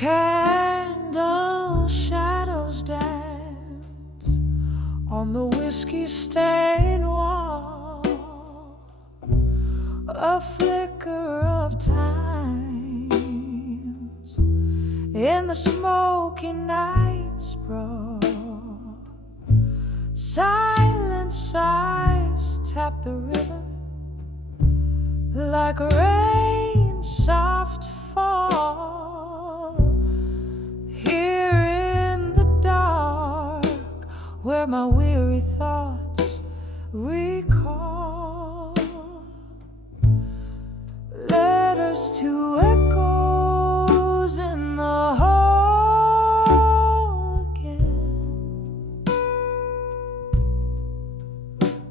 candle shadows dance on the whiskey-stained wall. A flicker of times in the smoky nights brought silent sighs tap the rhythm like rain soft fall. Here in the dark where my weary thoughts recall letters to echoes in the hall again,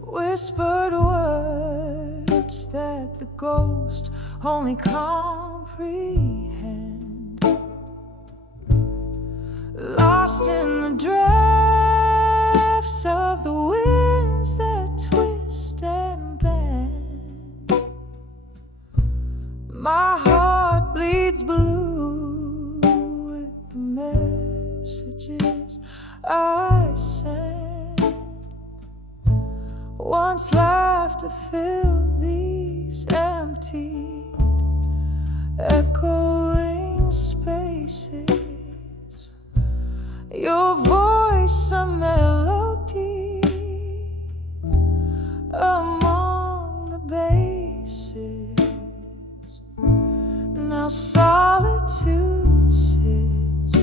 whispered words that the ghost only comprehend, lost in the drafts of the winds that twist and bend. My heart bleeds blue with the messages I sent. Once laughter filled these empty, echoing spaces. Your voice a melody among the bases. Now solitude sits,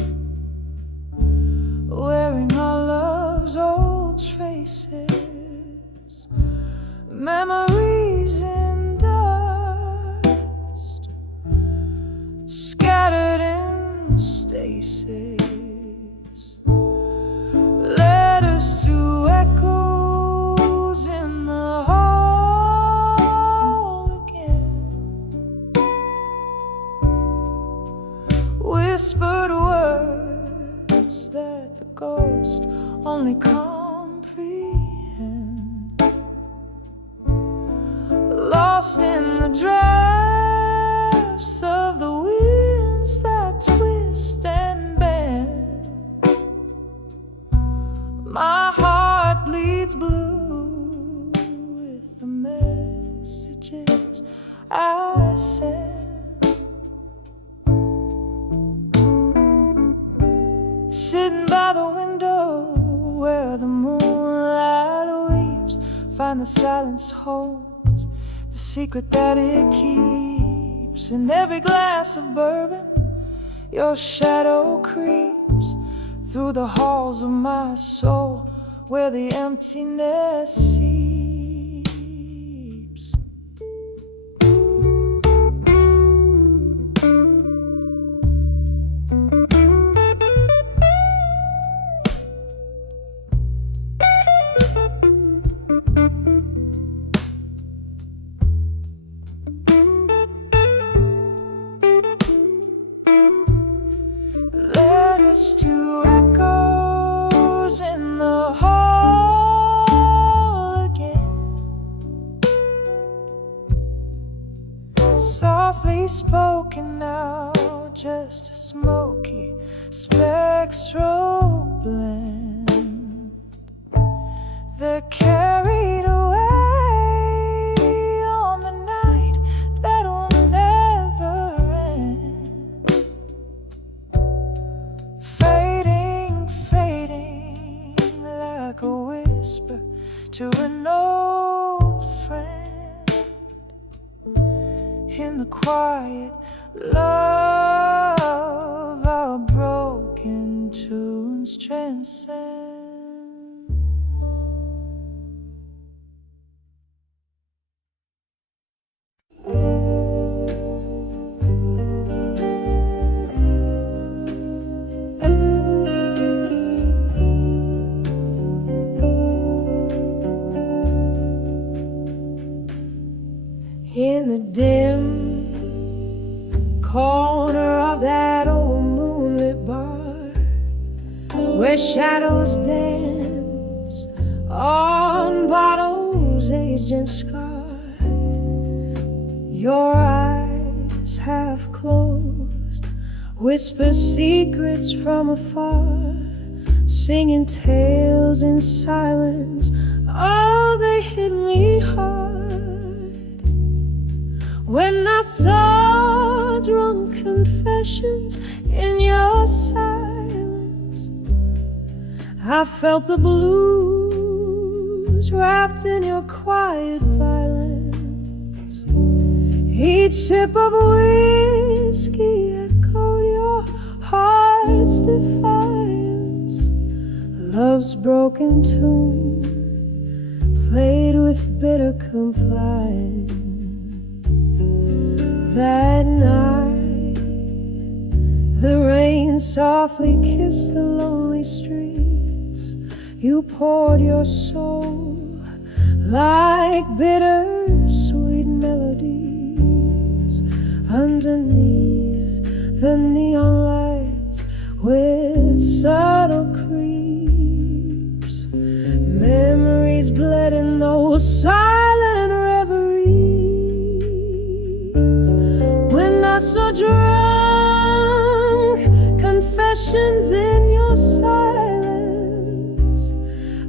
wearing our love's old traces, memories in dust, scattered in stasis. Letters to echoes in the hall again, whispered words that the ghost only comprehend, lost in the drafts of the winds that twist and bend. My heart bleeds blue with the messages I sent. Sitting by the window where the moonlight weeps, find the silence holds the secret that it keeps. In every glass of bourbon, your shadow creeps through the halls of my soul where the emptiness seeps. Letters to echoes in the hall again, softly spoken now, just a smoky spectral blend that carried away on the night that will never end. Fading like a whisper to an old friend. In the quiet love, our broken tunes transcend. In the dim corner of that old moonlit bar, where shadows dance on bottles aged and scarred, your eyes half closed whisper secrets from afar, singing tales in silence. Oh, they hit me hard when I saw drunk confessions in your silence. I felt the blues wrapped in your quiet violence. Each sip of whiskey echoed your heart's defiance. Love's broken tune played with bitter compliance. That night, the rain softly kissed the lonely streets. You poured your soul like bittersweet melodies underneath the neon lights with subtle creeps. Memories bled in those silent reveries. When I saw drunk confessions in your silence,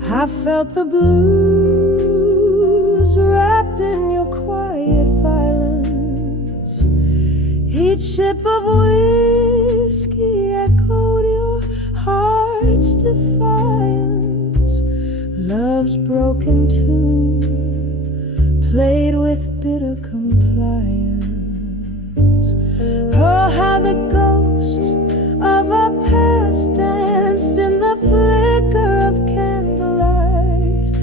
I felt the blues wrapped in your quiet violence. Each sip of whiskey echoed your heart's defiance. Love's broken tune played with bitter compliance. Oh, how the ghosts of our past danced in the flicker of candlelight.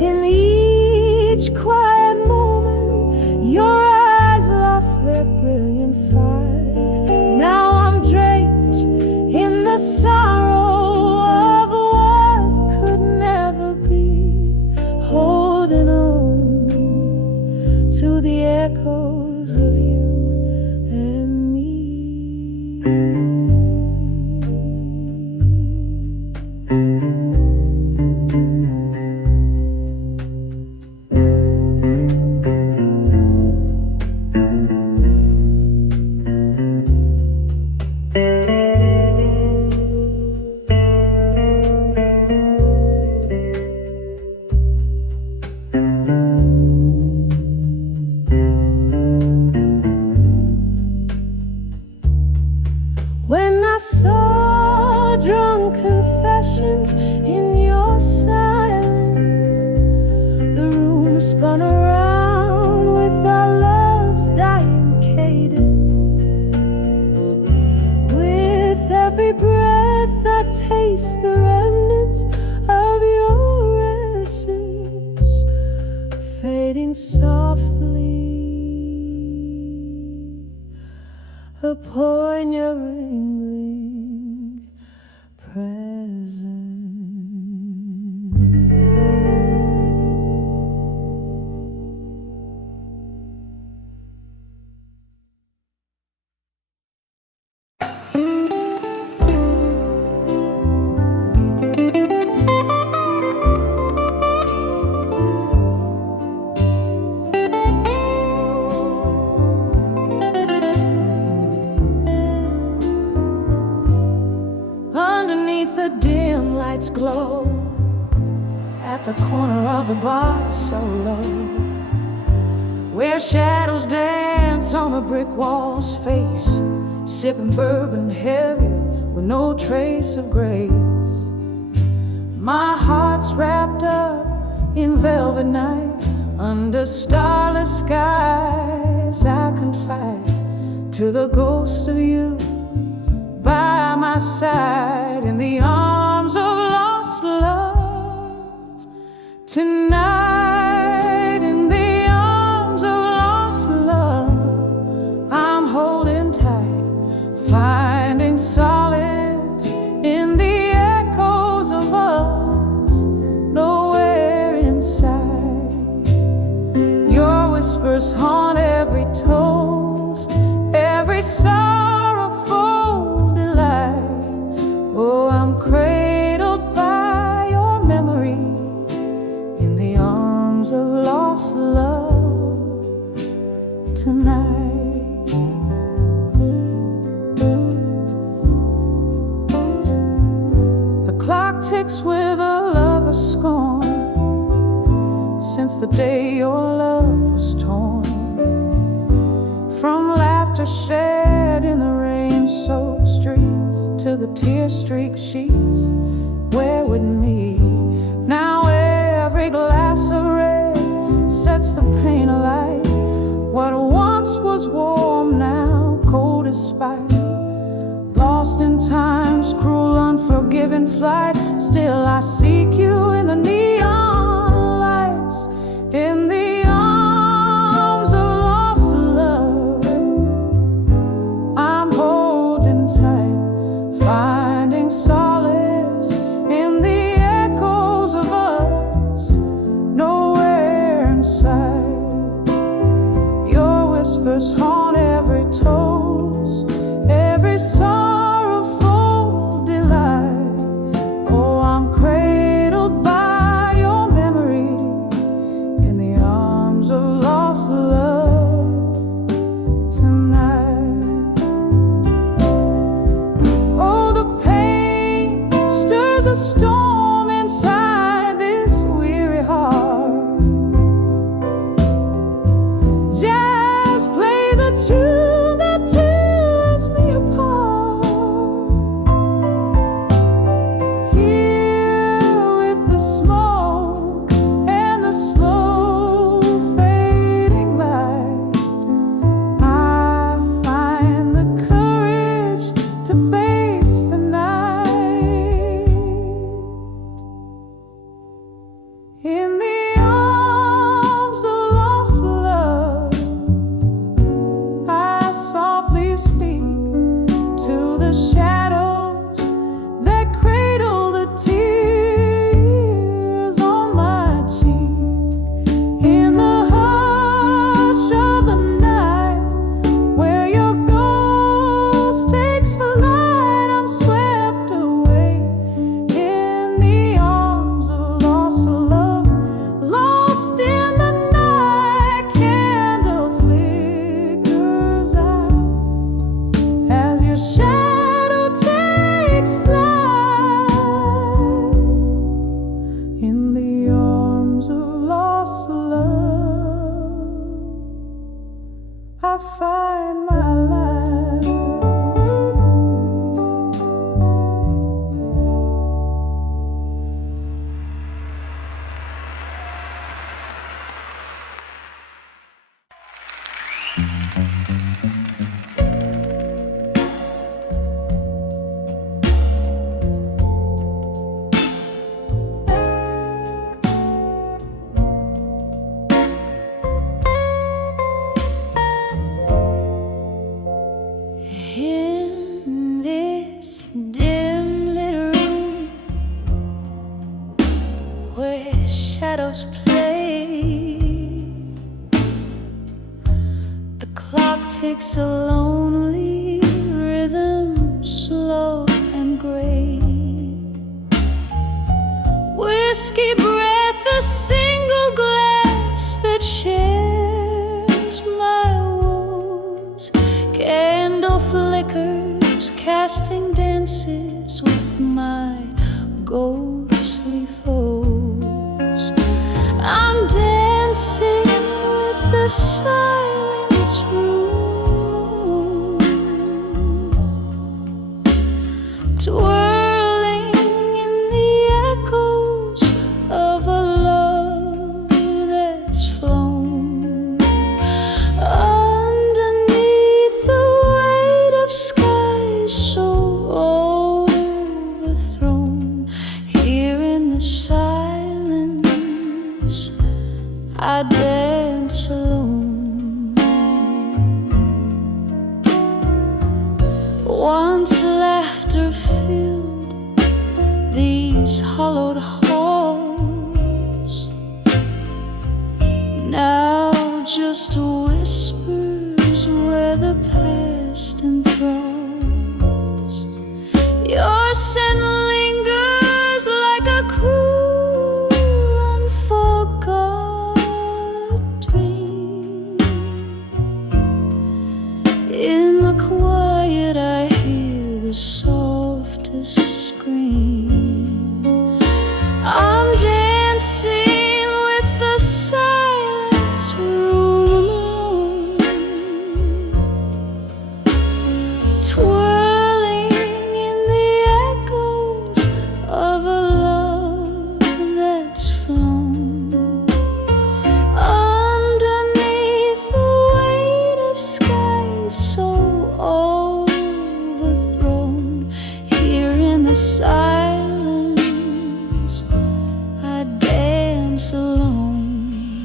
In each quiet moment, your eyes lost their brilliant fight. Now I'm draped in the sorrow of what could never be, holding on to the echoes of you and me. When I saw drunk confessions in your silence, the room spun around with our love's dying cadence. With every breath I taste the remnants of your essence, fading softly upon your ringling presence. The dim lights glow at the corner of the bar so low, where shadows dance on the brick wall's face, sipping bourbon heavy with no trace of grace. My heart's wrapped up in velvet night, under starless skies I confide to the ghost of you by my side, in the arms of lost love. Tonight, in the arms of lost love, I'm holding tight, finding solace in the echoes of us, nowhere inside. Your whispers haunt every toast, every sorrowful delight. Oh, I'm cradled by your memory in the arms of lost love. Tonight, laughter shared in the rain-soaked streets, to the tear-streaked sheets where we'd meet. Now every glass of red sets the pain alight. What once was warm now cold as spite. Lost in time's cruel unforgiving flight, still I seek you in the neon lights, in the arms of lost love. I'm holding tight, finding solace in the echoes of us, nowhere in sight. Your whispers haunt every toast, every sorrowful delight. Oh, I'm cradled by your memory in the arms of lost love tonight. Oh, the pain stirs a storm inside this weary heart. Jazz plays a tune that tears me apart. Here with the smoke and the slow fading light, I find the courage to face the night. In the arms of lost love, I softly speak to the shadows that cradle the tears on my cheek. In the hush of the night, where your ghost takes flight, I'm swept away in the arms of lost love. Lost in the night, candle flickers out as your shadow takes flight. In the arms of lost love, I find my life. In this dim little room where shadows play, the clock takes a lonely rhythm, slow and gray. Whiskey breath, a single glass that shares my woes. Candle flickers, casting dances with my ghostly foes. I'm dancing with the silence room, twirling in the echoes of a love that's flown. Underneath the weight of skies so overthrown, here in the silence, I dance alone. Once laughter filled these hollowed halls, now just whispers where the past enthralls. Your scent lingers like a cruel, unforgot dream. In the quiet I hear the softest scream. I'm dancing with the silence room alone. twirling in the echoes of a love that's flown underneath the weight of skies so overthrown. Here in the silence I dance alone.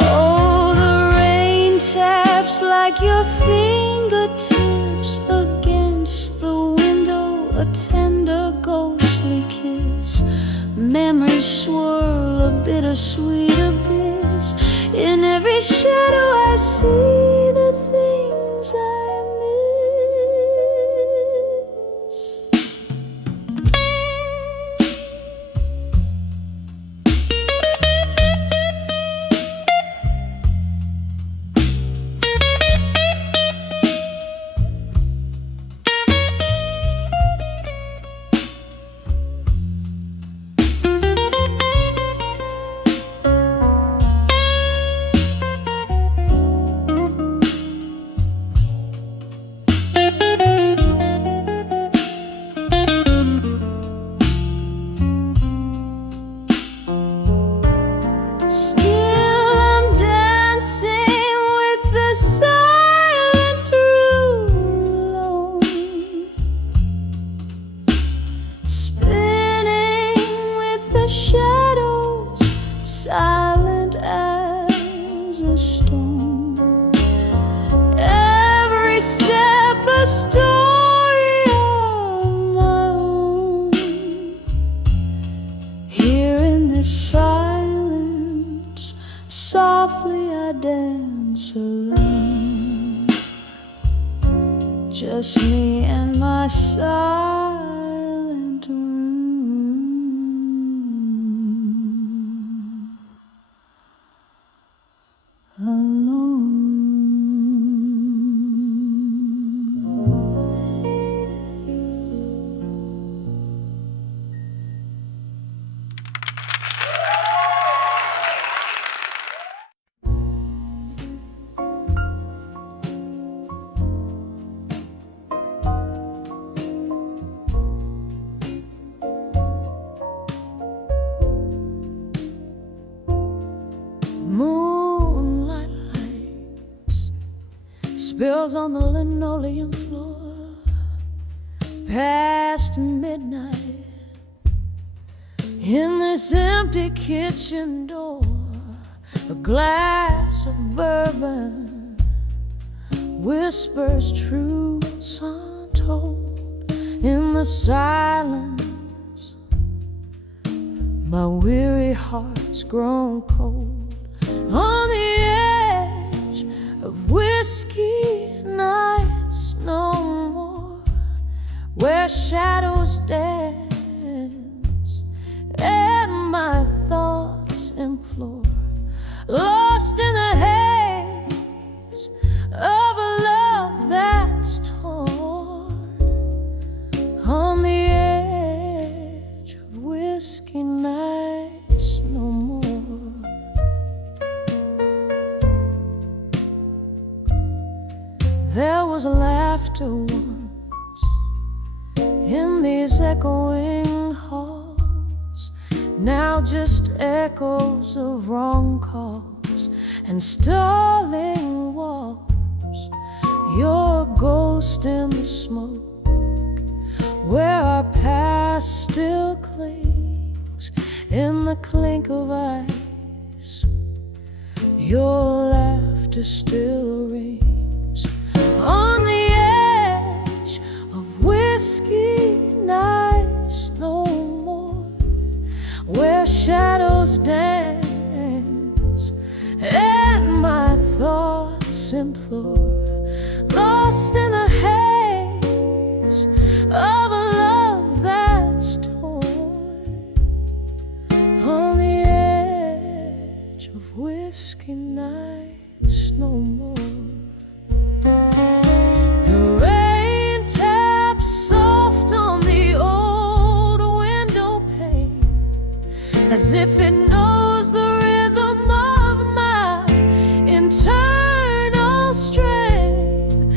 Oh, the rain taps like your fingertips against the window, a tender ghostly kiss. Memories swirl a bittersweet abyss. In every shadow I see the things I miss. Still I'm dancing with the silent alone, spinning with the shadows, silent as a stone. Every step a story of my own. Here in this silence, softly I dance alone. Just me and my silent room alone. Moonlight lights spills on the linoleum floor past midnight. In this empty kitchen door, a glass of bourbon whispers truths untold. In the silence, my weary heart's grown cold. On the edge of whiskey nights no more, where shadows dance and my thoughts implore, lost in the haze of a love that's torn. On the edge of whiskey nights no more. There was laughter once in these echoing halls, now just echoes of wrong calls and stalling walls. Your ghost in the smoke, where our past still clings in the clink of ice. Your laughter still rings. On the edge of whiskey nights no more, where shadows dance and my thoughts implore, lost in the haze of a love that's torn. On the edge of whiskey nights no more. As if it knows the rhythm of my internal strain.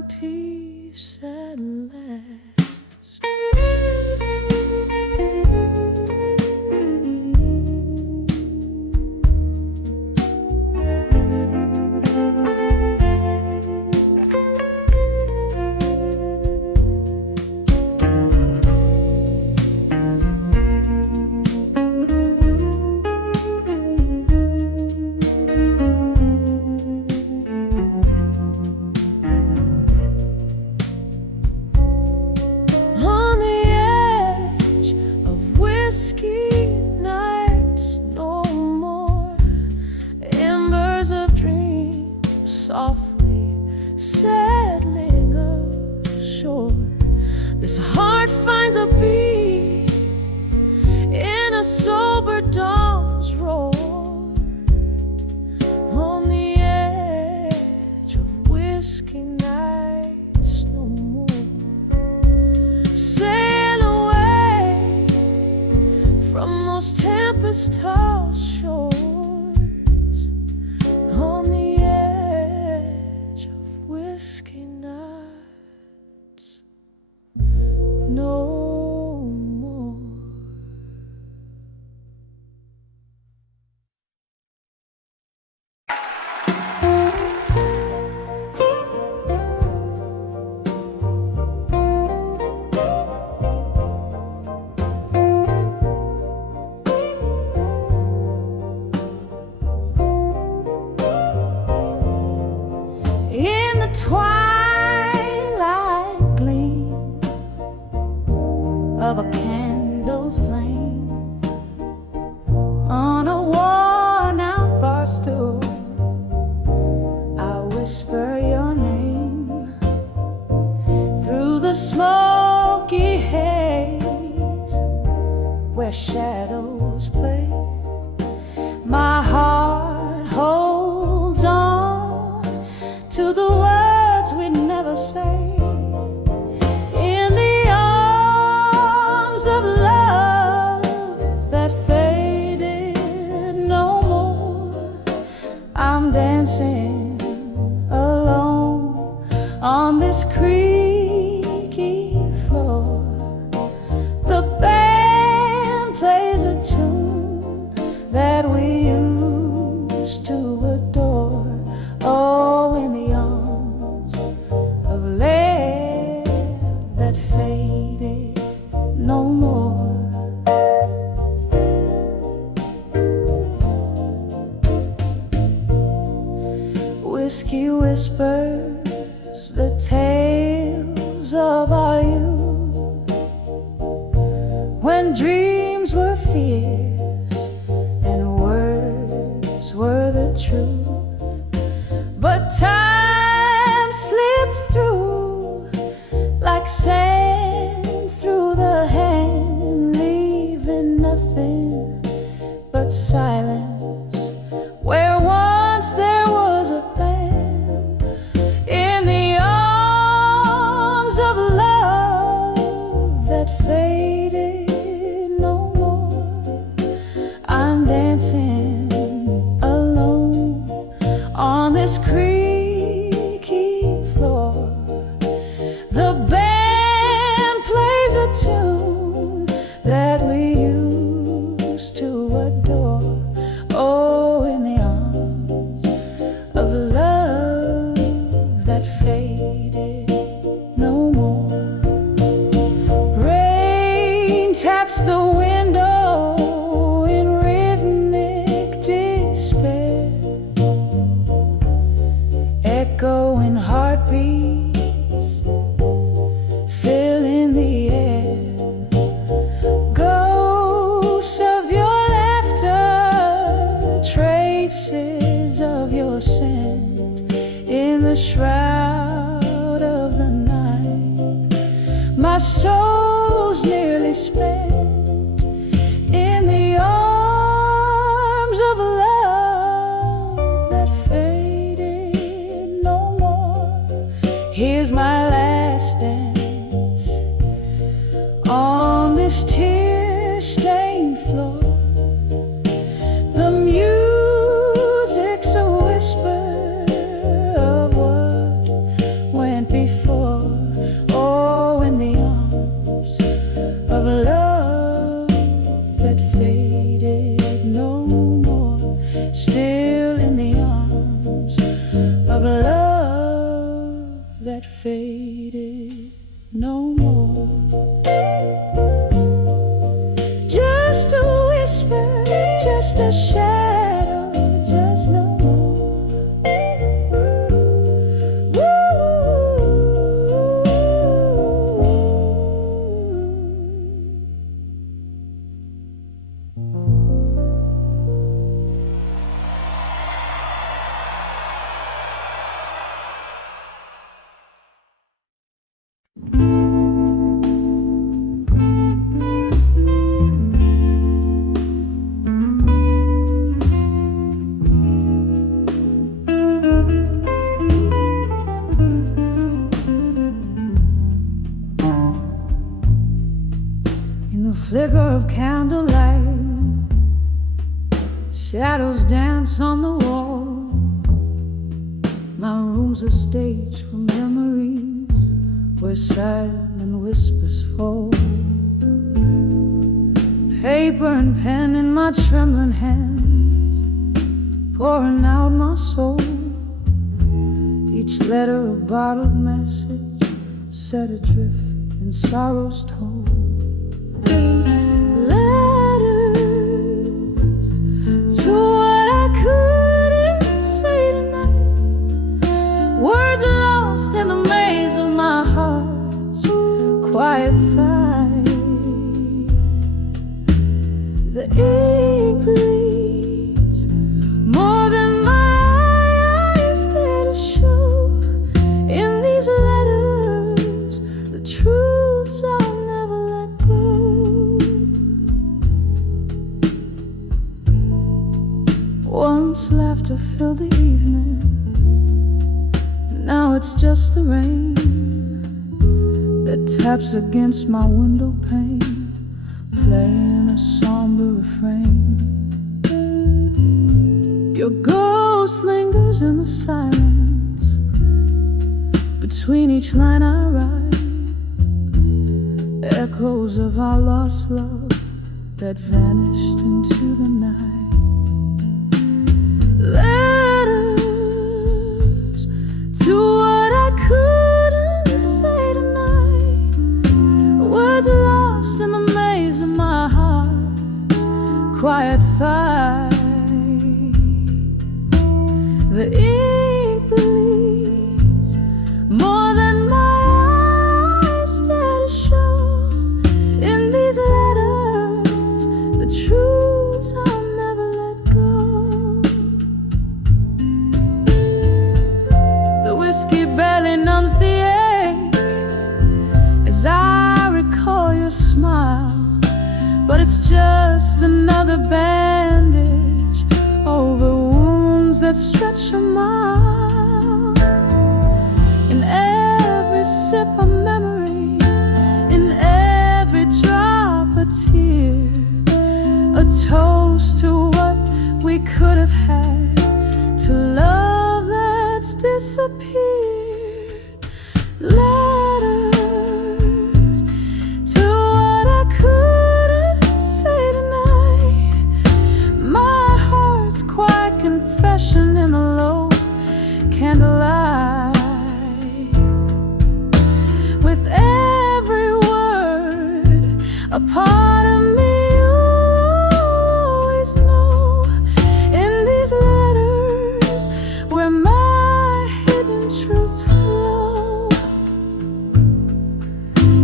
find peace at last. Whisky nights, no more embers of dreams softly settling ashore. This heart finds a beat in a sober dawn's roar. On the edge of whiskey nights, no more. Sail away from those tempest-tossed shores. On the edge of whiskey nights, no more. In the twilight gleam of a candle's flame, on a worn-out bar stool, I whisper your name through the smoky haze where shadows play. My heart holds on to the words we never say. In the arms of love that faded no more, I'm dancing alone on this creaky floor. The band plays a tune that we used to adore. Oh, in the arms of love that faded no more. Whiskey whispers the tales of our youth, when dreams were fierce and words were the truth. But time slips through like sand through the hand, leaving nothing but silence where once there was a band. In the arms of love that faded no more, I'm dancing alone on this creaky floor. The band plays a tune that we used to adore. Oh, in the arms of love that faded no more. Rain taps the window in rhythmic despair, echoing heartbeats filling the air. Ghosts of your laughter, traces of your scent in the shroud of the night. My soul's nearly spent in the arms of love that faded no more. Here's my last dance on this tear-stained floor. The music's a whisper of what went before. faded no more. Just a whisper, just a shadow, just no more. Flicker of candlelight, shadows dance on the wall. My room's a stage for memories where silent whispers fall. Paper and pen in my trembling hands, pouring out my soul. Each letter a bottled message set adrift in sorrow's toll. To what I couldn't say tonight, words lost in the maze of my heart's quiet fight. The ink bleeds more than my eyes dare to show. In these letters, the truths I'll never let go. Once laughter filled the evening, now it's just the rain that taps against my window pane, playing a somber refrain. Your ghost lingers in the silence between each line I write, echoes of our lost love that vanished into the night. Letters to what I couldn't say tonight, words lost in the maze of my heart's quiet fight. The ink bleeds more than my eyes dare to show. In these letters, the truths I'll never let go. Whiskey barely numbs the ache as I recall your smile, but it's just another bandage over wounds that stretch a mile. In every sip of memory, in every drop a tear, a toast to what we could have had, to love that's disappeared. Letters to what I couldn't say tonight, my heart's quiet confession in the low candlelight. With every word, a part of me you'll always know. In these letters where my hidden truths flow.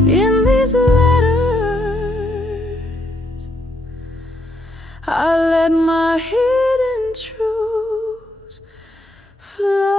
In these letters I let my hidden truths flow.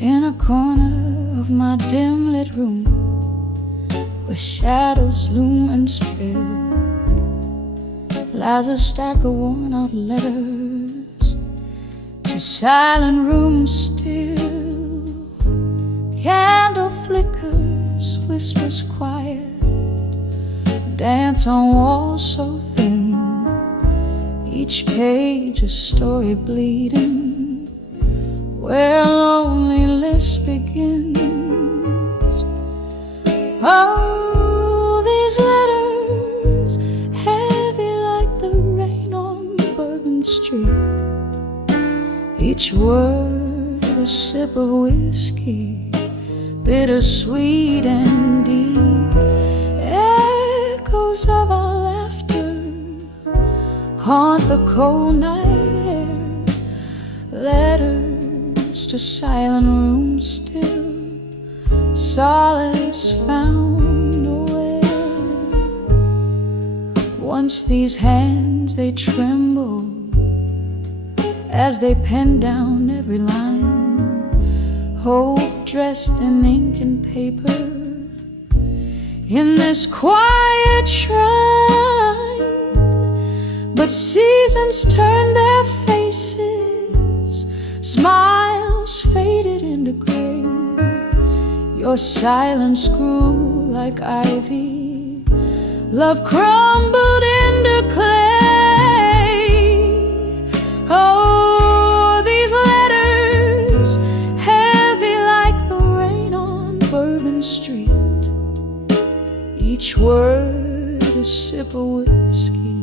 In a corner of my dim lit room, where shadows loom and spill, lies a stack of worn out letters to silent rooms still. Candle flickers leaves, whispers quiet, dance on walls so thin, each page a story bleeding, where loneliness begins. Oh, these letters, heavy like the rain on Bourbon Street, each word a sip of whiskey, bittersweet and deep. Echoes of our laughter haunt the cold night air, letters to silent rooms still, solace found nowhere. Once these hands they trembled as they penned down every line, hope dressed in ink and paper in this quiet shrine. But seasons turned their faces, smiles faded into gray, your silence grew like ivy, love crumbled into clay. Oh, these letters, heavy like the rain on Bourbon Street, each word a sip of whiskey,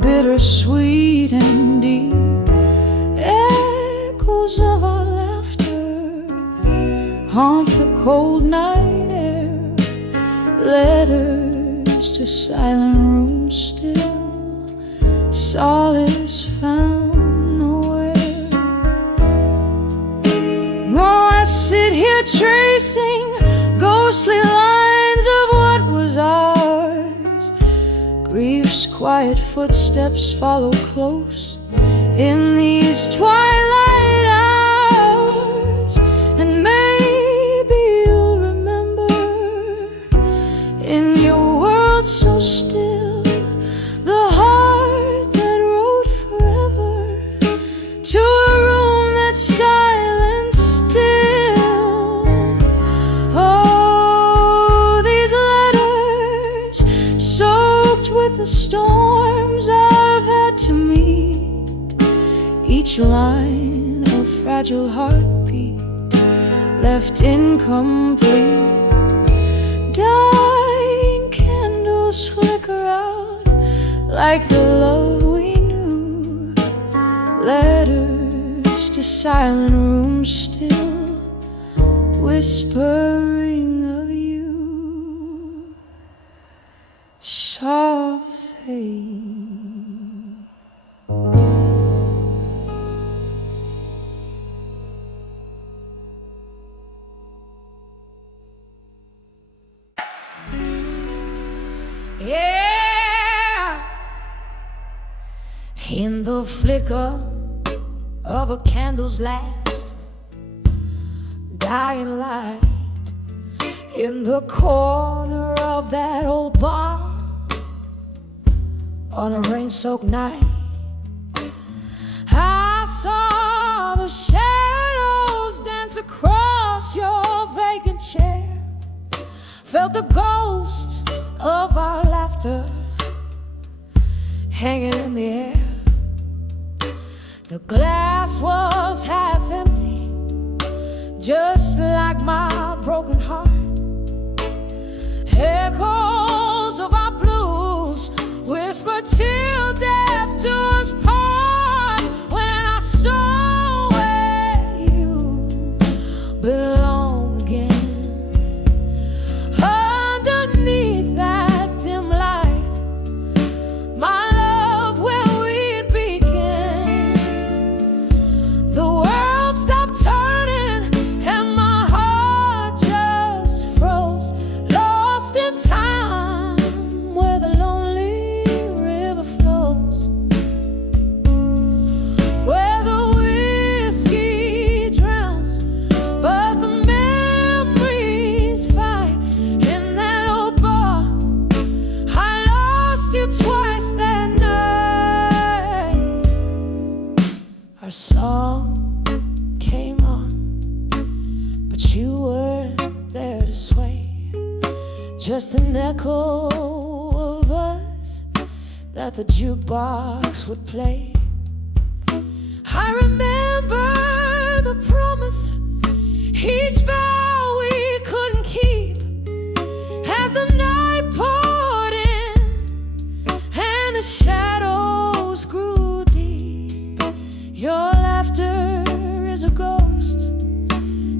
bittersweet and deep. Echoes of our laughter haunt the cold night air, letters to silent rooms still, solace found nowhere. Oh, I sit here tracing ghostly lines of what was ours. Grief's quiet footsteps follow close in these twilight hours. And maybe you'll remember, in your world so still, the heart that wrote forever to a room that's silent still. Oh, these letters soaked with the storms I've had to meet, each line a fragile heartbeat left incomplete. Dying candles flicker out like the love we knew, letters to silent rooms still, whispering of you. Soft fade. Yeah, in the flicker of a candle's last dying light, in the corner of that old bar on a rain-soaked night, I saw the shadows dance across your vacant chair, felt the ghosts of our laughter hanging in the air. The glass was half empty, just like my broken heart. Echoes of our blues whispered till death do us part. When I saw where you belong again, underneath that dim light, my love, where we'd begin. The world stopped turning and my heart just froze, lost in time where the lonely river flows, where the whiskey drowns but the memories fight. In that old bar I lost you twice that night. Our song came on, but you weren't there to sway. an echo of us that the jukebox would play. I remember the promise, each vow we couldn't keep. As the night poured in and the shadows grew deep, your laughter is a ghost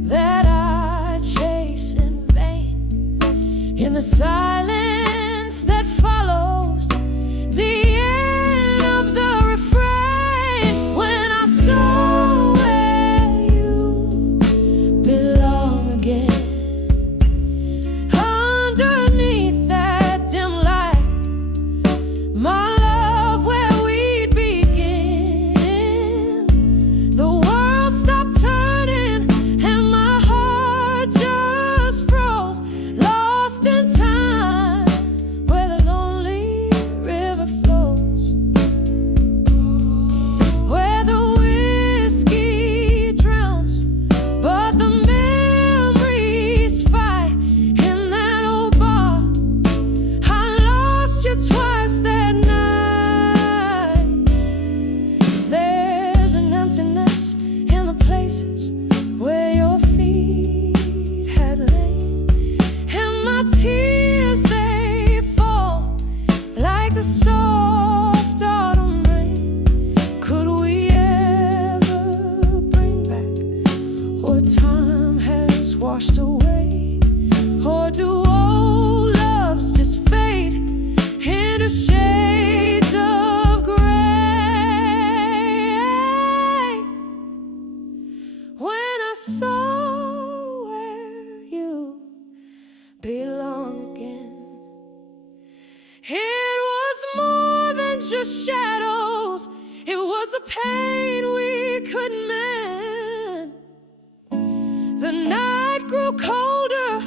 that I chase in vain. In the silence that follows the end of the refrain, when I saw where you belong again, underneath that dim light, my love, where we'd begin. The world stopped turning and my heart just froze, lost in time where the lonely river flows, where the whiskey drowns but the memories fight. In that old bar, I lost you twice that night. There's an emptiness in the places where your feet had lain, and my tears, they fall like the soft autumn rain. Could we ever bring back what time has washed away? Or do old loves just fade into shades of gray? When I saw where you belong again, it was more than just shadows, it was a pain we couldn't mend. The night grew colder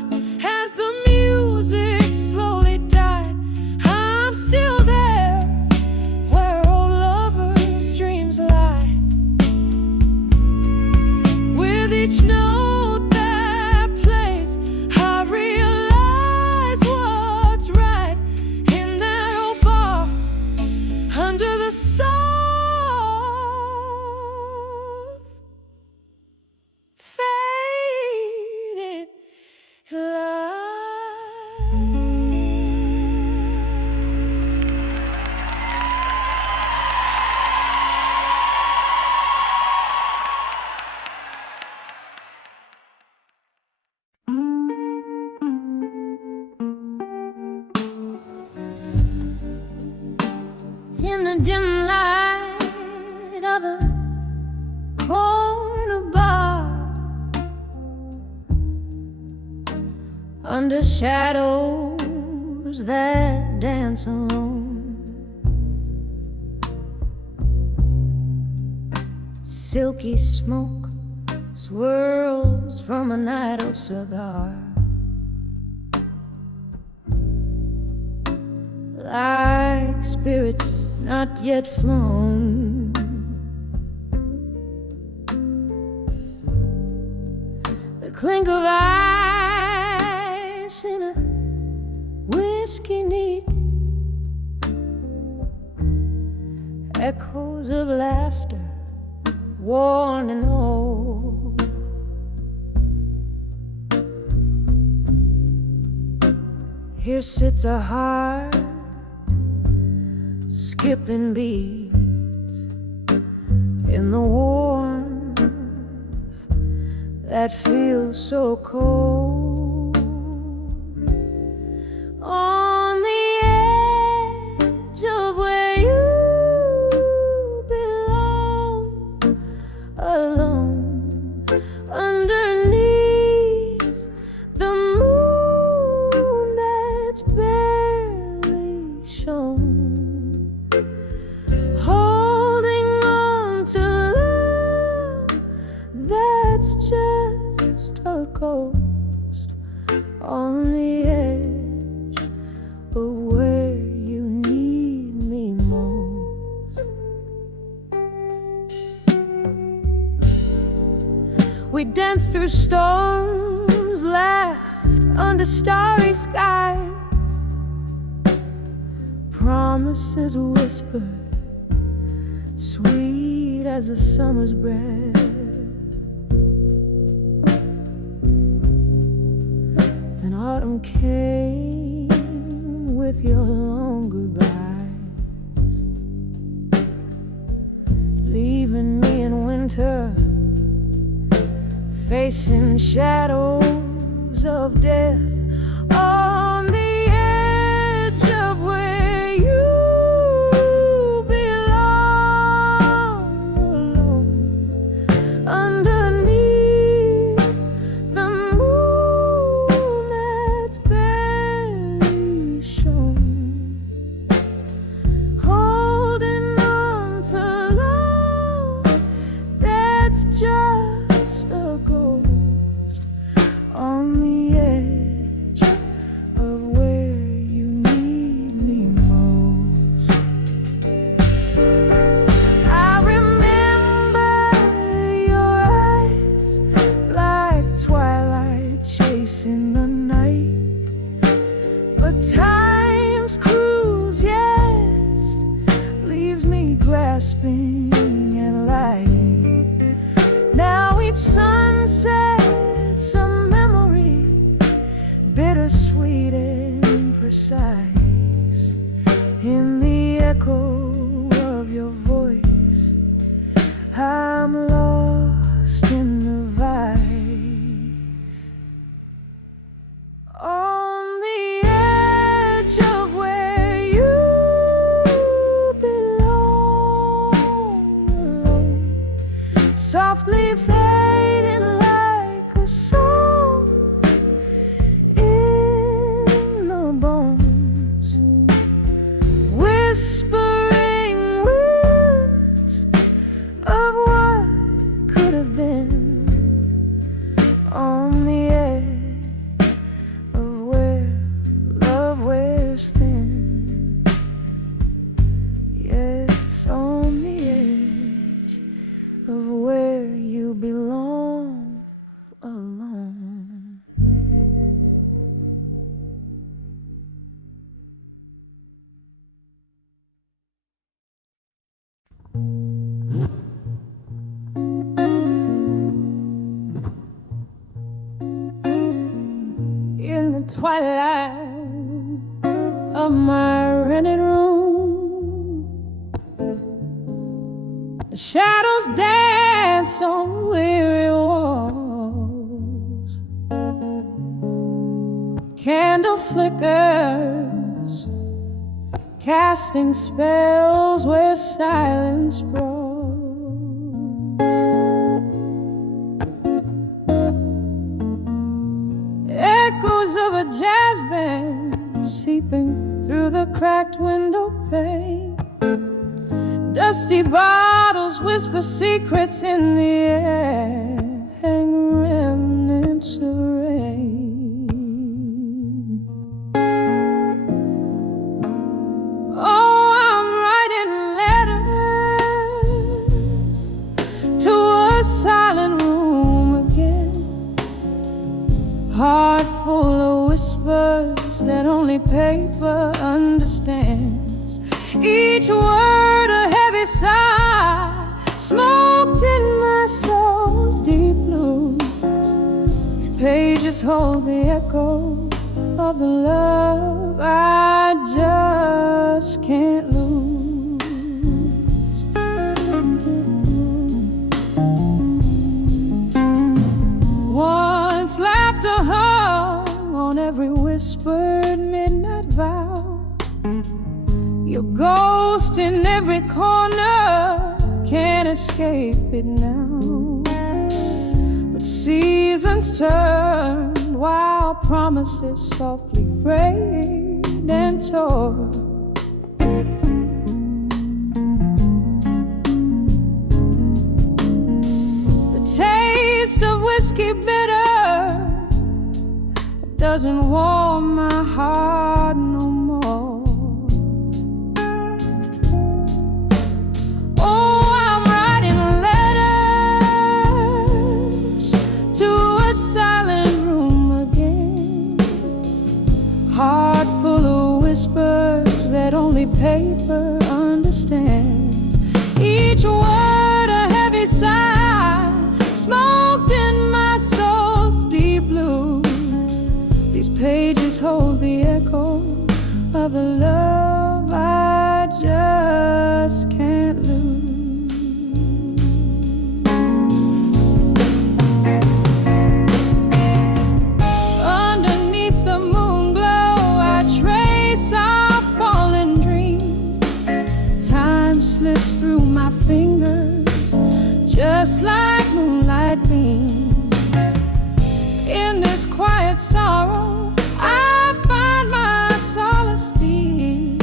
as the music slowly died. I'm still there where old lovers' dreams lie. With each note that plays, I realize what's right. In that old bar, under the soft faded light. In the dim light of a corner bar, under shadows that dance alone, silky smoke swirls from an idle cigar, like spirits not yet flown. The clink of ice in a whiskey neat, echoes of laughter, worn and old. Here sits a heart skipping beats in the warmth that feels so cold. On the edge of where you belong, alone, underneath the moon that's barely shown, holding on to love that's just a ghost on the edge of where you need me most. We danced through storms, laughed under starry skies, promises whispered, sweet as the summer's breath. Then autumn came with your long goodbyes, leaving me in winter, facing shadows of death. On the edge of where you belong, alone, underneath the moon that's barely shone, holding on to love that's just a ghost on the edge of where you need me most. I remember your eyes like twilight chasing the night, but time's cruise, yes, leaves me grasping at light. Now each sunset's a memory, bittersweet and precise, in the echo of your voice. I'm lost in the vice. On the edge of where you belong, alone, softly fading like a song in the bones, whispering winds of what could have been. On the edge of where love wears thin, yes, on the edge of where you belong, alone. In the twilight of my rented room, the shadows dance on weary walls. Candle flickers, casting spells where silence sprawls. Echoes of a jazz band seeping through the cracked window pane. Dusty bottles whisper secrets in the air, hang remnants of rain. Oh, I'm writing letters to a silent room again, heart full of whispers that only paper understands. Each word a heavy sigh, smoked in my soul's deep blues. These pages hold the echo of the love I just can't lose. Once laughter hung on every whispered midnight vow. Your ghost in every corner, can't escape it now. But seasons turned while promises softly frayed and tore. The taste of whiskey bitter doesn't warm my heart no more. Heart full of whispers that only paper understands. Each word a heavy sigh, smoked in my soul's deep blues. These pages hold the echo of the love I just can't lose. Underneath the moon glow, I trace our fallen dreams. Time slips through my fingers, just like moonlight beams. In this quiet sorrow, I find my solace deep.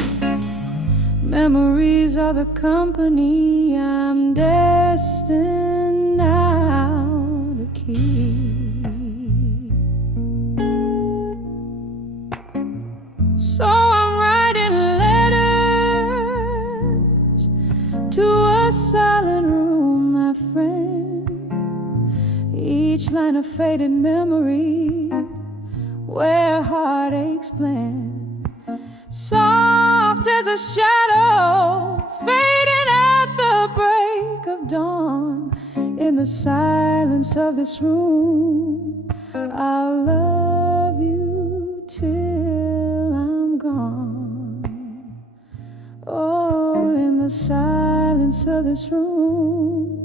Memories are the company I'm destined now to keep. So I'm writing letters to a silent room, my friend. Each line a faded memory where heartaches blend. Soft as a shadow, fading at the break of dawn. In the silence of this room, I'll love you till I'm gone. Oh, in the silence of this room,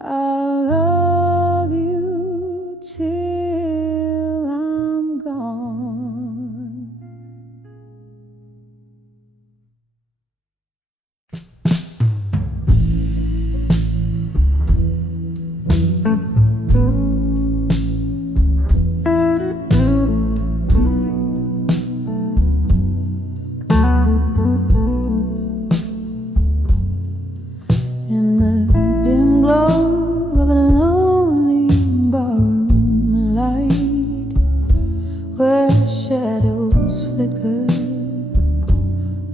I'll love you till I'm gone. In the dim glow of a lonely barroom light, where shadows flicker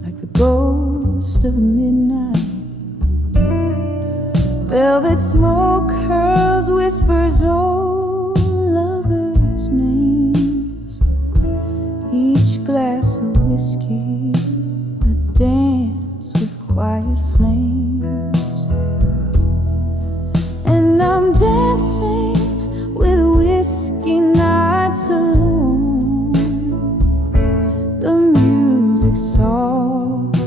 like the ghost of midnight, velvet smoke curls, whispers old lovers' names. Each glass of whiskey, a dance with quiet flames. And I'm dancing with Whisy Nights alone. The music's soft,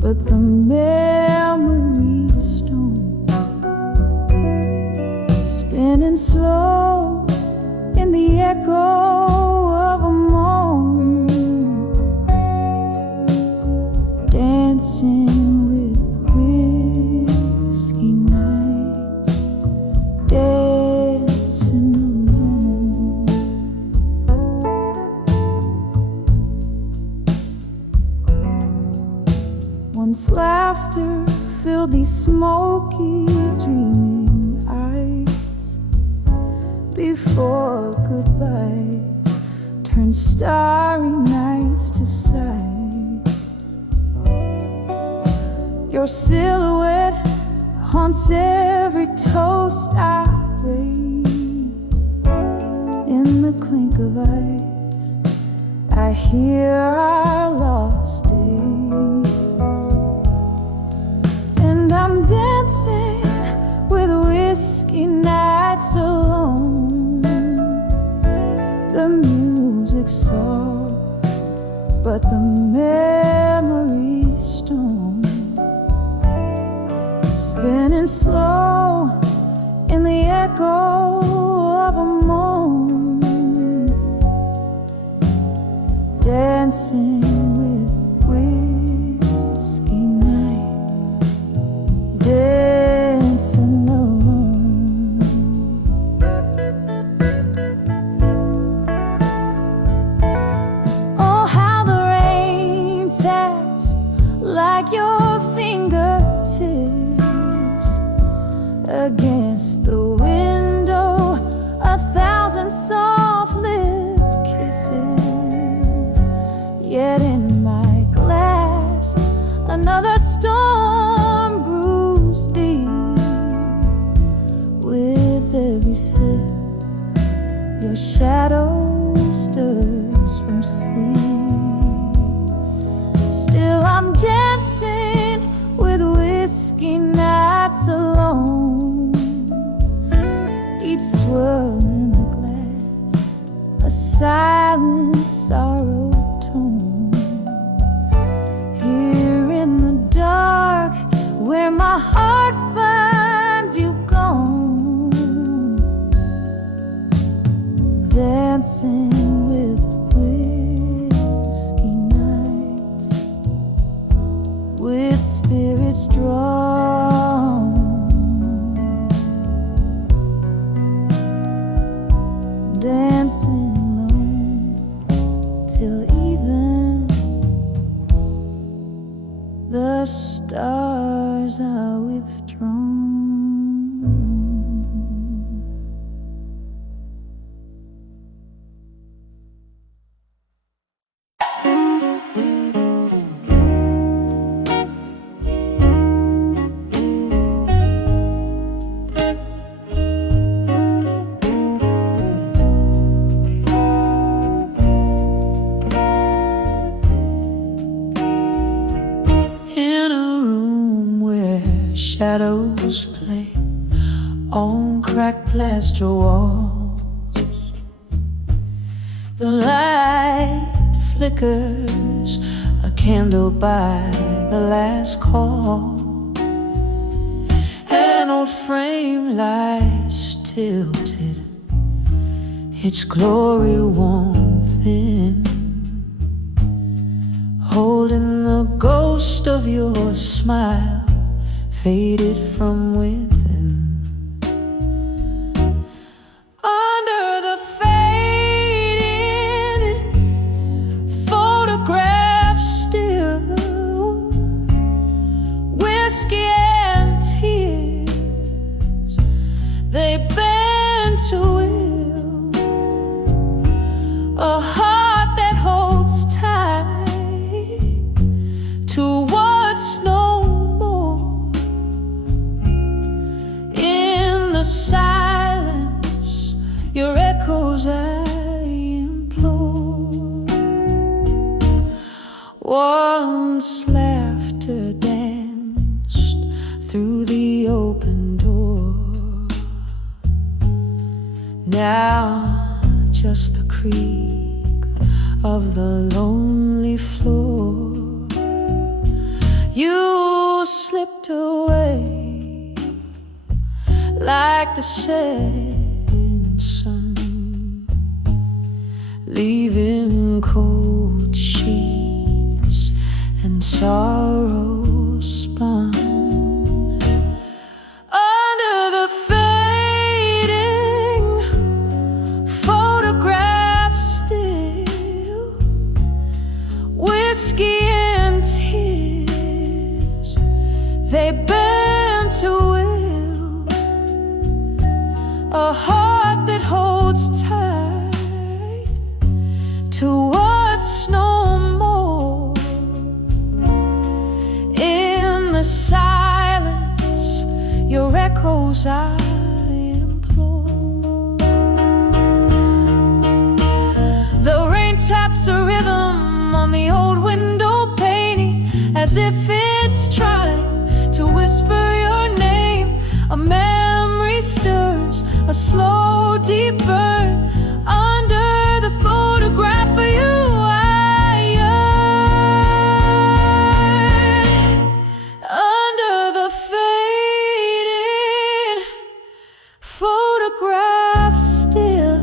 but the memory's stone. Spinning slow in the echo of a moan. Dancing with Whisy Nights, dancing alone. Once laughter filled these smoky, dreaming eyes, before goodbyes turned starry nights to sighs. Your silhouette haunts every toast I raise. In the clink of ice, I hear our lost days. And I'm dancing with Whisy Nights alone. The music's soft, but the memory's stone. Spinning slow in the echo of a moan. Dancing with Whisy Nights, dancing alone. Oh, how the rain taps like your fingertips against the window, 1,000 soft lip kisses. Yet in my glass, another storm brews deep. With every sip, your shadow stirs from sleep. Still I'm dead Whiskey nights alone, each swirl in the glass, a silent sorrow tone. Here in the dark, where my heart finds you gone, dancing with whiskey nights, with spirits drawn, dancing alone till even the stars are withdrawn. Shadows play on cracked plaster walls. The light flickers, a candle by the last call. An old frame lies tilted, its glory worn thin, holding the ghost of your smile, faded from within. Under the faded photograph still, whiskey and tears, they bend to will, a heart that holds tight to what's known. Silence, your echoes I implore. Once laughter danced through the open door, now just the creak of the lonely floor. You slipped away like the setting sun, leaving cold sheets and sorrow spun. Under the fading photograph still, whiskey and tears, they bend to will, a heart that holds tight to what's no more. In the silence, your echoes I implore. The rain taps a rhythm on the old window painting, as if it's trying to whisper your name. A memory stirs, a slow deep burn under the photograph of you. I yearn under the faded photograph still,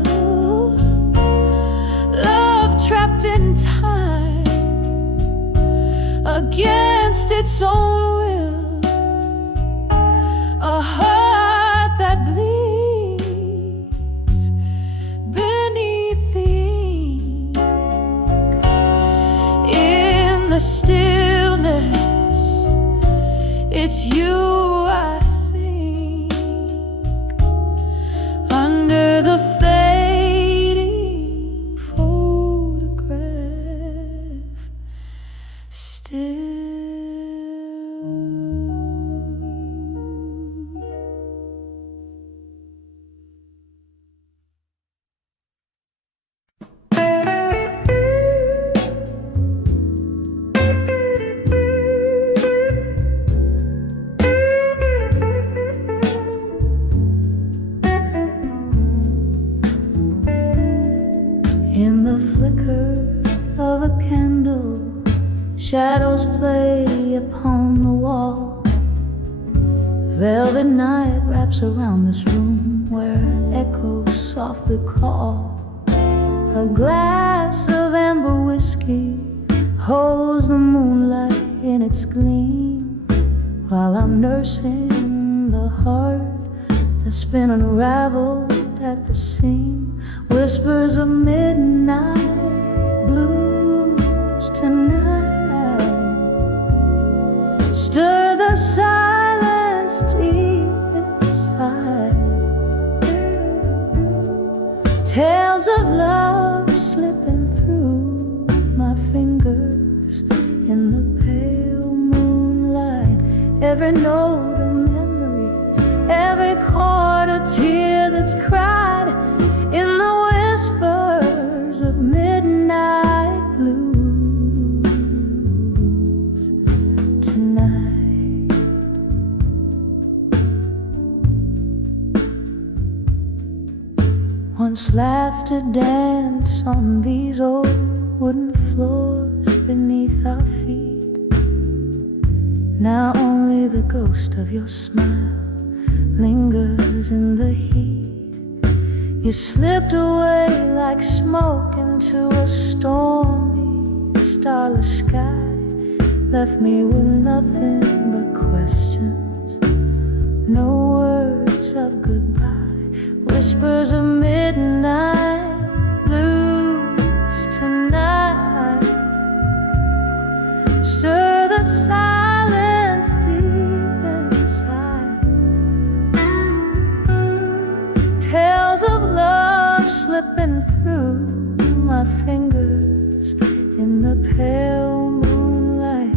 love trapped in time against its own will, a heart that bleeds beneath the ink. In the stillness, it's you I think, under the fading photograph still. Shadows play upon the wall. Velvet night wraps around this room where echoes softly call. A glass of amber whiskey holds the moonlight in its gleam, while I'm nursing the heart that's been unraveled at the seam. Whispers of midnight blues tonight stir the silence deep inside. Tales of love slipping through my fingers in the pale moonlight. Every note a memory, every chord a tear that's cried in the whispers of midnight blues tonight. Once laughter danced on these old wooden floors beneath our feet. Now only the ghost of your smile lingers in the heat. You slipped away like smoke into a stormy, starless sky. Left me with nothing but questions, no words of goodbye. Whispers of midnight blues tonight stir the silence deep inside. Tales of love slipping through my fingers in the pale moonlight.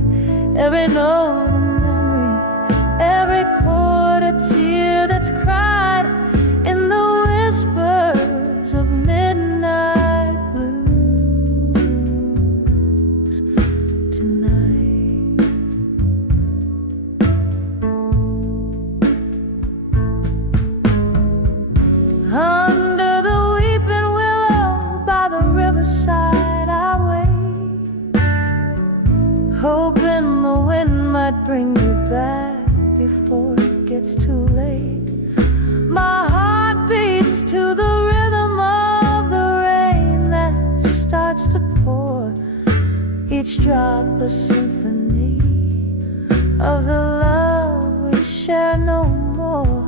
Every note a memory, every chord a tear that's cried in the whispers of midnight blues tonight. Under the weeping willow by the riverside I wait, hoping the wind might bring you back before it gets too late. My heart beats to the rhythm of the rain that starts to pour, each drop a symphony of the love we share no more.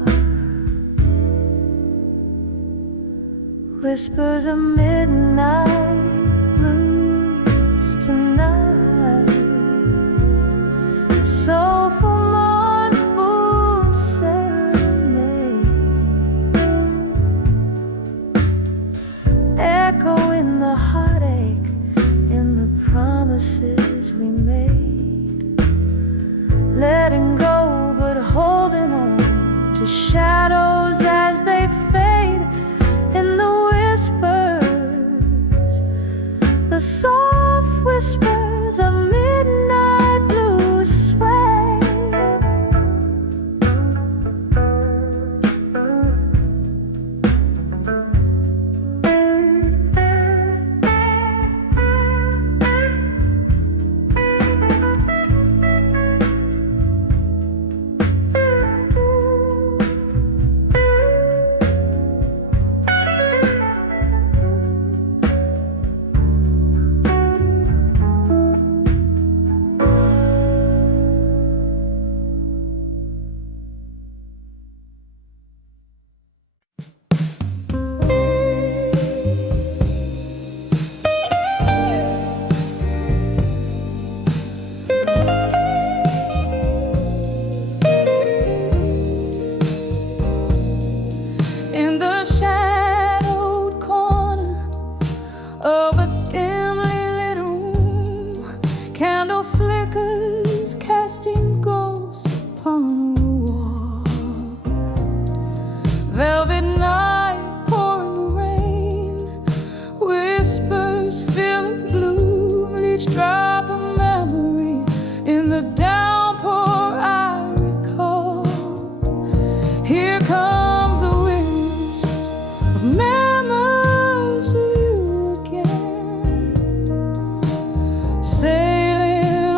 Whispers of midnight blues tonight, soulful mournful serenade, echo in the heartache, in the promises we made. Letting go but holding on to shadows as they fade. In the whispers, the soft whispers of midnight blues sway. Sailing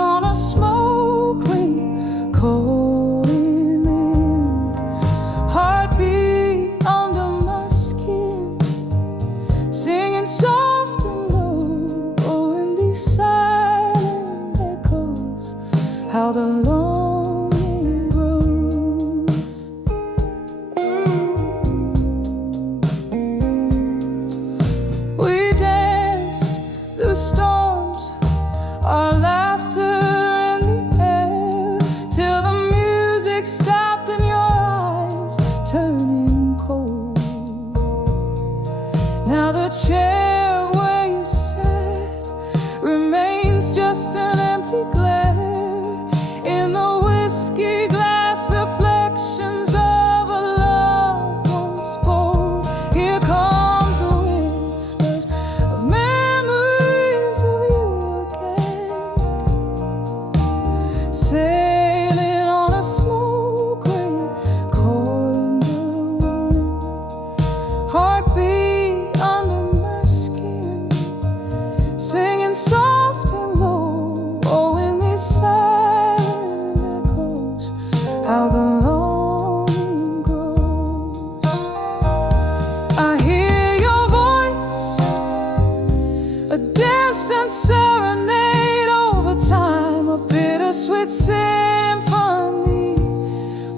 how the longing grows. We danced through storms, our laughter in the air, till the music stopped and your eyes turning cold. Now the chair where you sat remains just an empty glare. In the whiskey glass, reflections of a love once spoke. Here comes the whispers of memories of you again, sailing on a smoke ring, caught in the wind. Heartbeat under my skin, singing soft and low. Oh, in these silent echoes, how the longing grows. I hear your voice, a distant serenade over time, a bittersweet symphony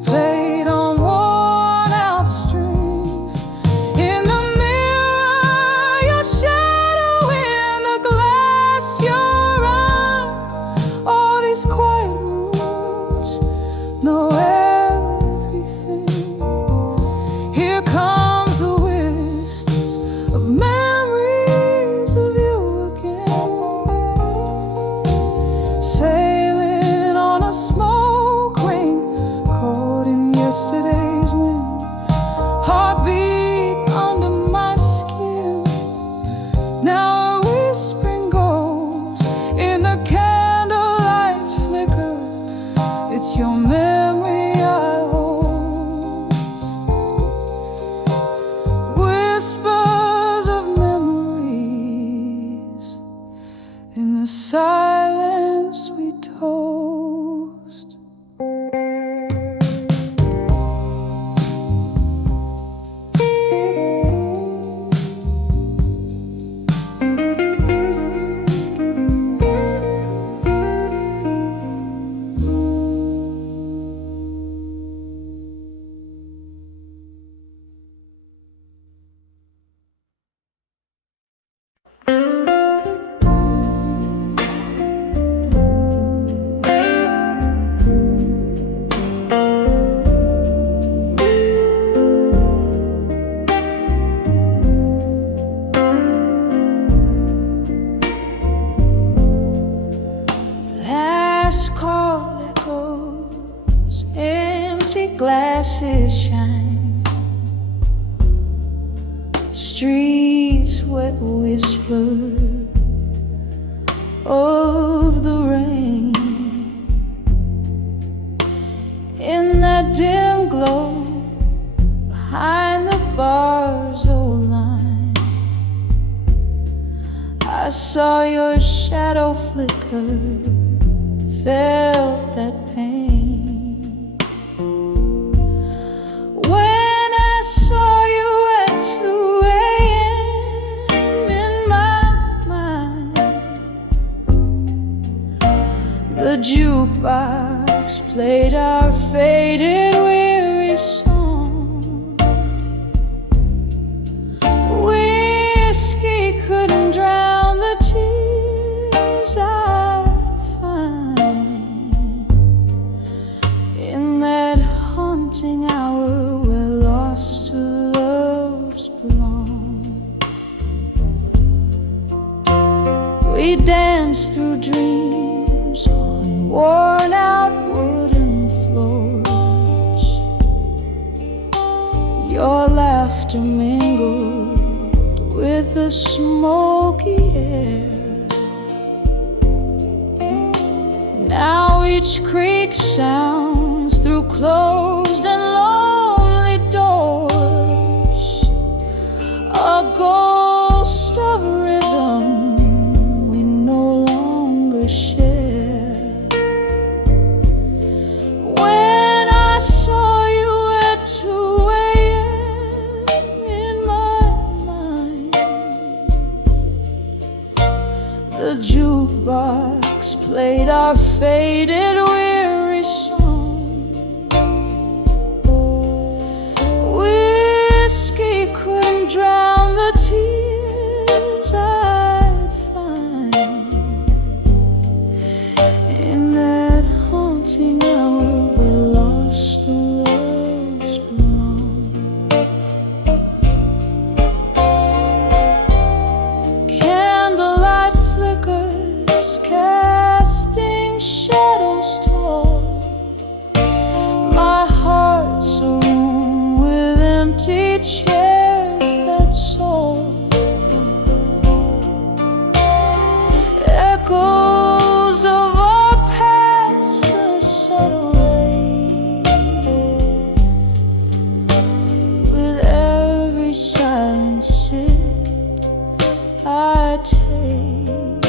played on worn out strings. In the mirror, your shadow in the glass, your eye. All these quiet rooms know everything. Here comes the whispers of memories of you again, sailing on a smoke ring, caught in yesterday's wind. Heartbeat under my skin, now a whispering goes in the candlelight's flicker. It's your memory I hold. Whispers of memories in the silence we toast. Last call echoes, empty glasses shine, streets wet whisper of the rain. In that dim glow, behind the bar's old line, I saw your shadow flicker, felt that pain. When I saw you at 2 a.m. in my mind, the jukebox played our faded, weary song. Whiskey couldn't drown the tears I'd find in that haunting hour where lost loves belong. We danced through dreams on worn out wooden floors. Your laughter mingled with the smoky air. Now each creak sounds through closed and lonely doors, a ghost of rhythm we no longer share. When I saw you at 2 a.m. in my mind, the jukebox played our faded, every song. Whiskey couldn't drown the tears I'd find in that haunting hour where lost loves belong. Candlelight flickers, casting shadows tall. My heart's a room with empty chairs that soar. Echoes of our past, the subtle way. With every silent sip I take.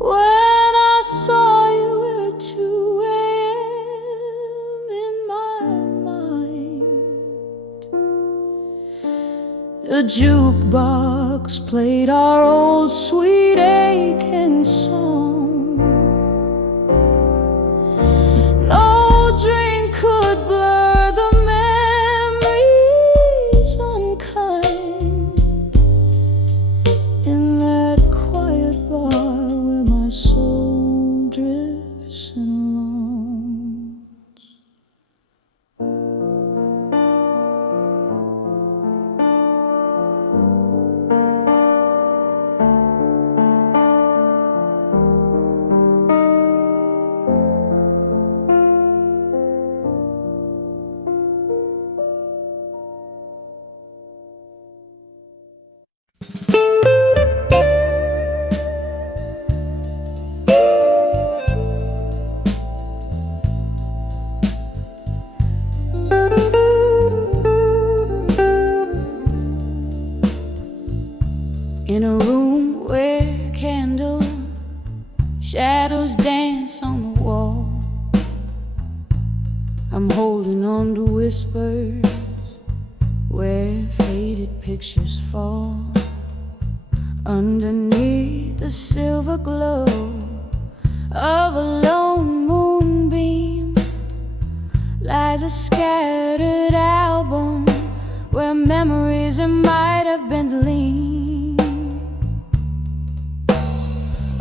When I saw you at 2 a.m. in my mind, the jukebox played our old sweet aching song. No drink could blur the memories unkind in that quiet bar where my soul drifts and longs. In a room where candle shadows dance on the wall, I'm holding on to whispers where faded pictures fall. Underneath the silver glow of a lone moonbeam lies a scattered album where memories that might have been lean.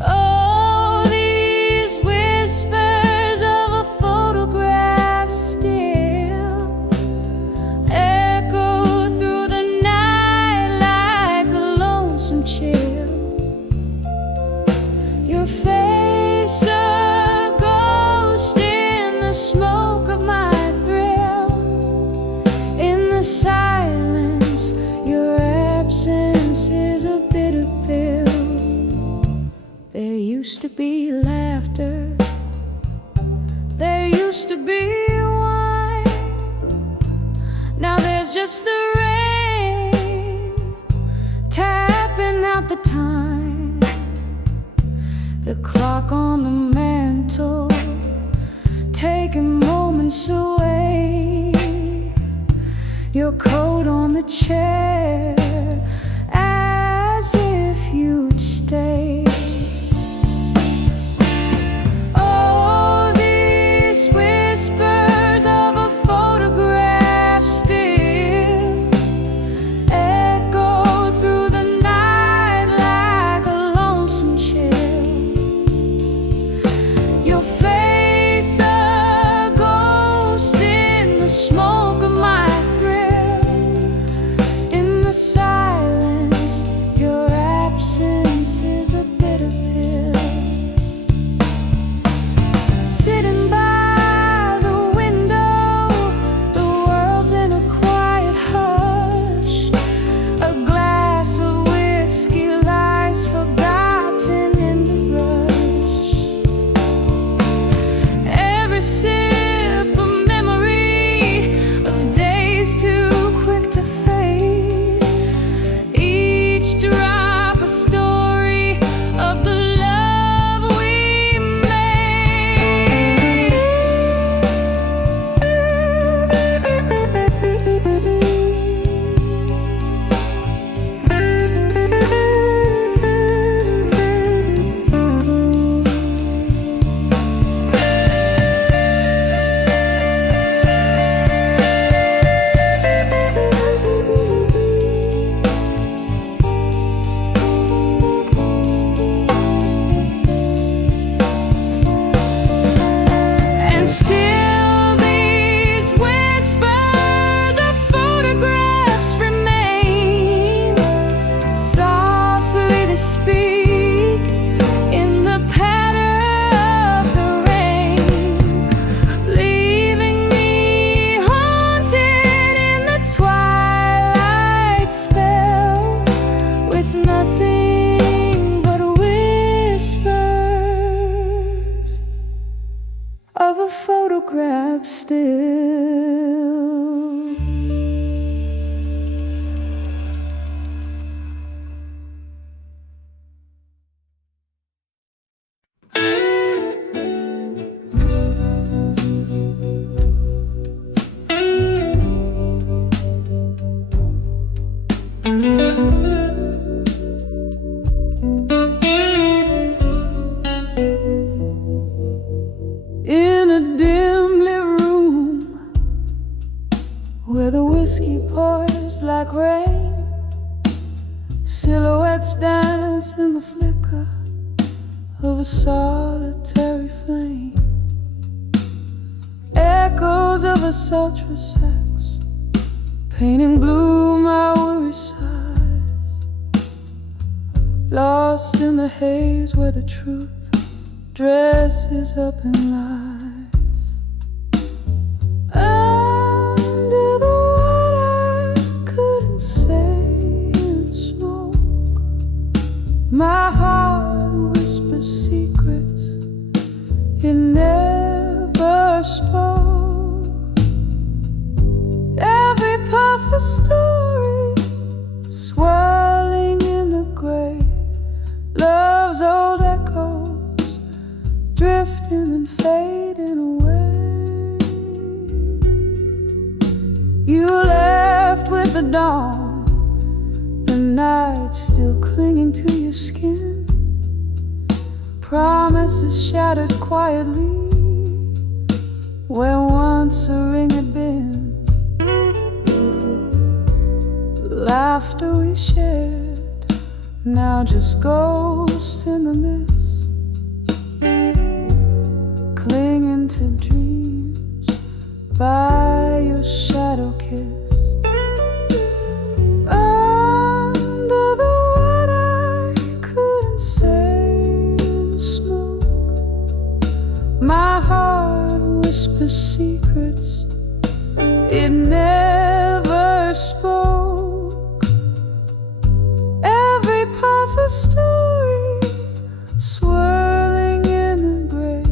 Oh, these whispers of a photograph still echo through the night like a lonesome chill. Your face a ghost in the smoke of my thrill. In the silence, your absence is a bitter pill. There used to be laughter, there used to be wine. Now there's just the rain tapping out the time. The clock on the mantle taking moments away. Your coat on the chair as if you'd stay. Oh, these whispers of a photograph still echo through the night like a lonesome chill. Your face a ghost in the smoke of my thrill. In the silence, your absence is a photograph still. In a dim lit room where the whiskey pours like rain, silhouettes dance in the flicker of a solitary flame. Echoes of a sultry sex painting blue my weary sighs, lost in the haze where the truth dresses up in lies. Under the what I couldn't say in smoke, my heart whispers secrets it never spoke. Every puff a story swirling in the gray, love's old echoes drifting and fading away. You left with the dawn, the night still clinging to your skin, promises shattered quietly where once a ring had been. Laughter we shared, now just ghosts in the mist, clinging to dreams by your shadow kiss. Under the what I couldn't say in smoke, my heart whispers secrets it never spoke. Every puff a story swirling in the gray,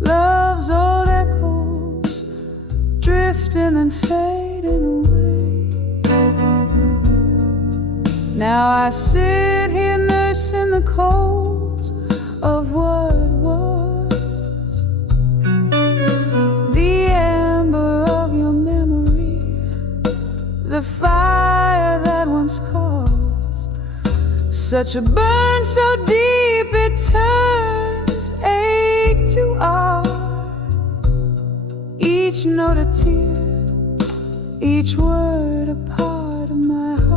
love's old echoes drifting and fading away. Now I sit here nursing the coals of what was, the amber of your memory, the fire that once caused such a burn so deep it turns ache to art. Each note a tear, each word a part of my heart.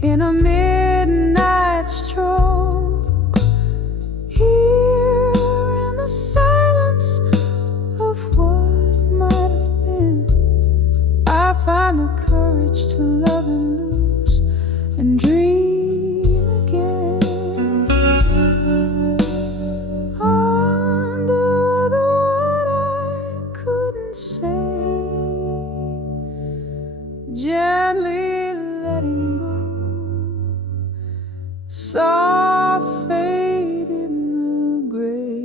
In a midnight stroke, here in the silence of what might have been, I find the courage to love and lose and dream again. Under the what I couldn't say, gently letting go, soft fade in the grave.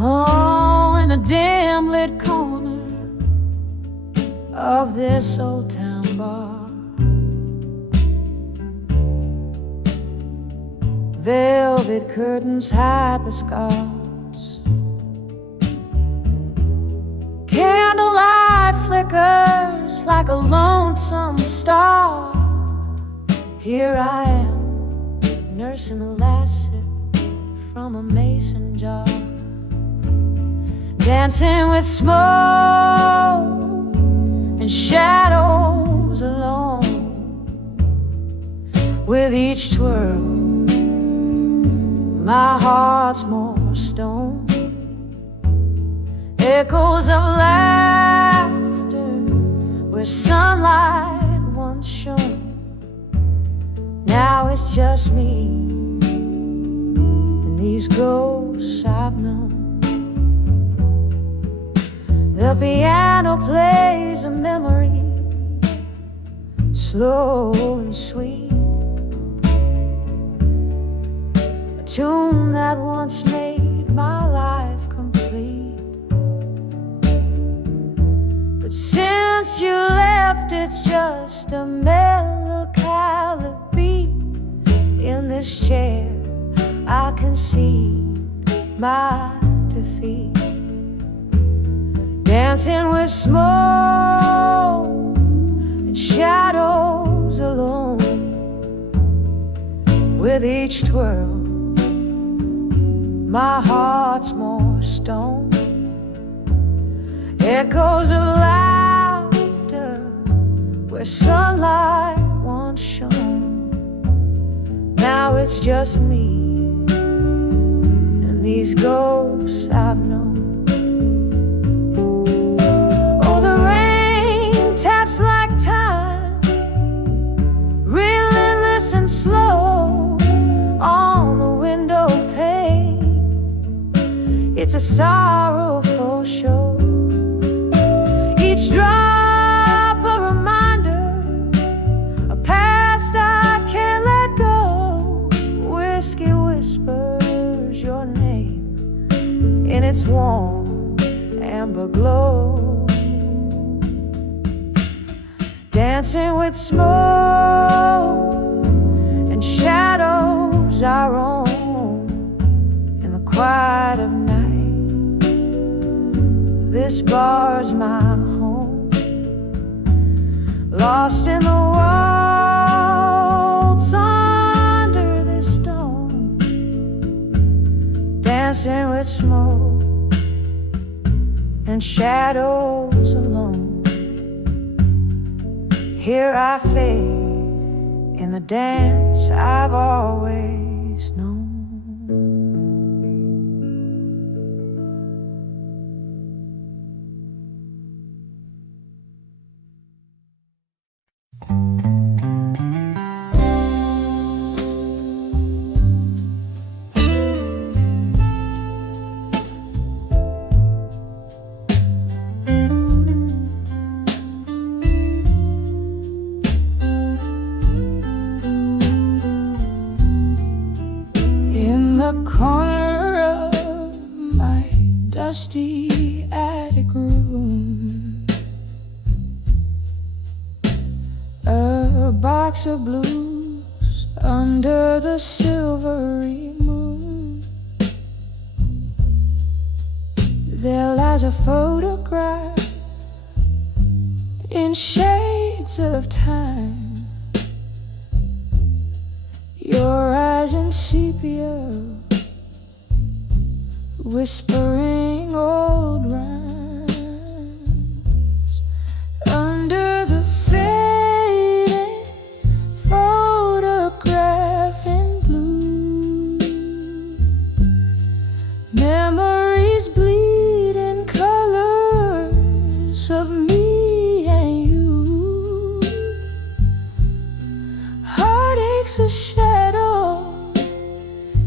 Oh, in a dim lit corner of this old town bar, velvet curtains hide the scars, candlelight flickers like a lonesome star. Here I am, nursing the last sip, from a mason jar, dancing with smoke and shadows alone. With each twirl, my heart's more stone. Echoes of laughter where sunlight once shone. Now it's just me and these ghosts I've known. The piano plays a memory, slow and sweet, a tune that once made my life complete. But since you left, it's just a melancholy beat. In this chair I can see my defeat, dancing with smoke and shadows alone. With each twirl, my heart's more stone. Echoes of laughter where sunlight once shone. Now it's just me and these ghosts I've known. Oh, the rain taps like time, relentless and slow on the window pane. It's a sorrowful show. Each drop a reminder, a past I can't let go. Whiskey whispers your name in its warm amber glow, dancing with smoke and shadows our own. In the quiet of night, this bar's my home, lost in the waltz under this dome, dancing with smoke and shadows alone. Here I fade in the dance I've always known. The corner of my dusty attic room, a box of blues under the silvery moon. There lies a photograph in shades of time, your eyes in sepia, whispering old rhymes. Under the fading photograph in blue, memories bleed in colors of me and you. Heartaches a shadow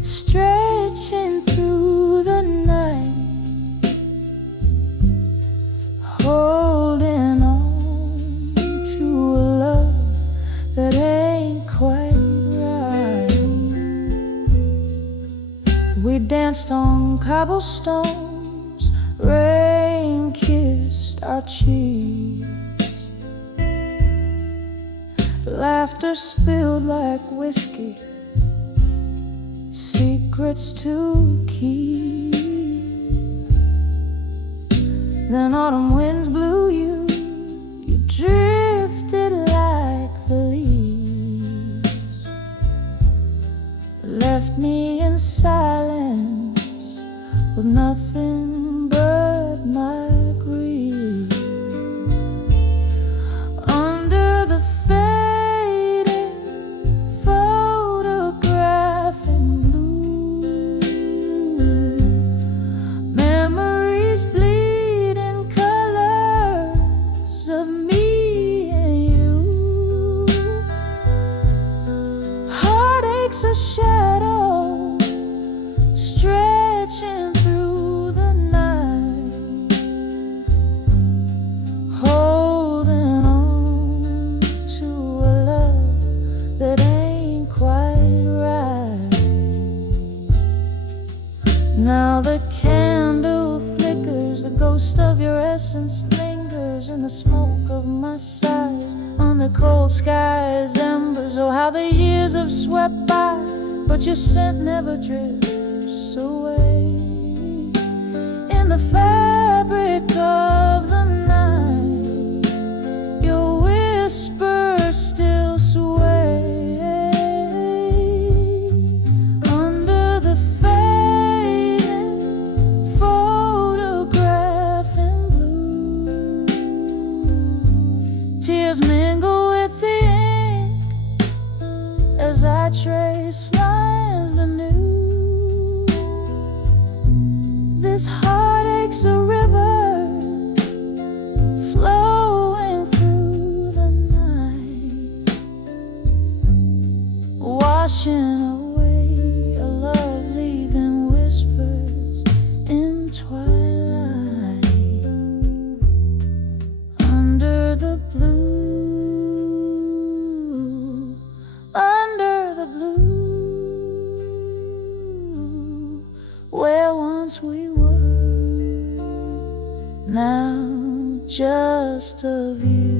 stretching through the night, holding on to a love that ain't quite right. We danced on cobblestones, rain kissed our cheeks, laughter spilled like whiskey, secrets to keep. Then autumn winds blew you, you drifted like the leaves. left me in silence with nothing but my grief. Under the fading photograph in blue, memories bleed in colors of me and you. Heartache's a shadow stretching through the night, holding on to a love that ain't quite right. Now the candle flickers, the ghost of your essence lingers in the smoke of my sighs. On the cold sky's embers, oh how the years have swept by, but your scent never drifts away. In the fabric of the night, your whispers still sway. Under the fading photograph in blue, tears mingle with the ink as I trace lines anew. This heartache's a river flowing through the night, washing away a love, leaving whispers in twilight. Under the blue, under the blue, where once we were, now just a view.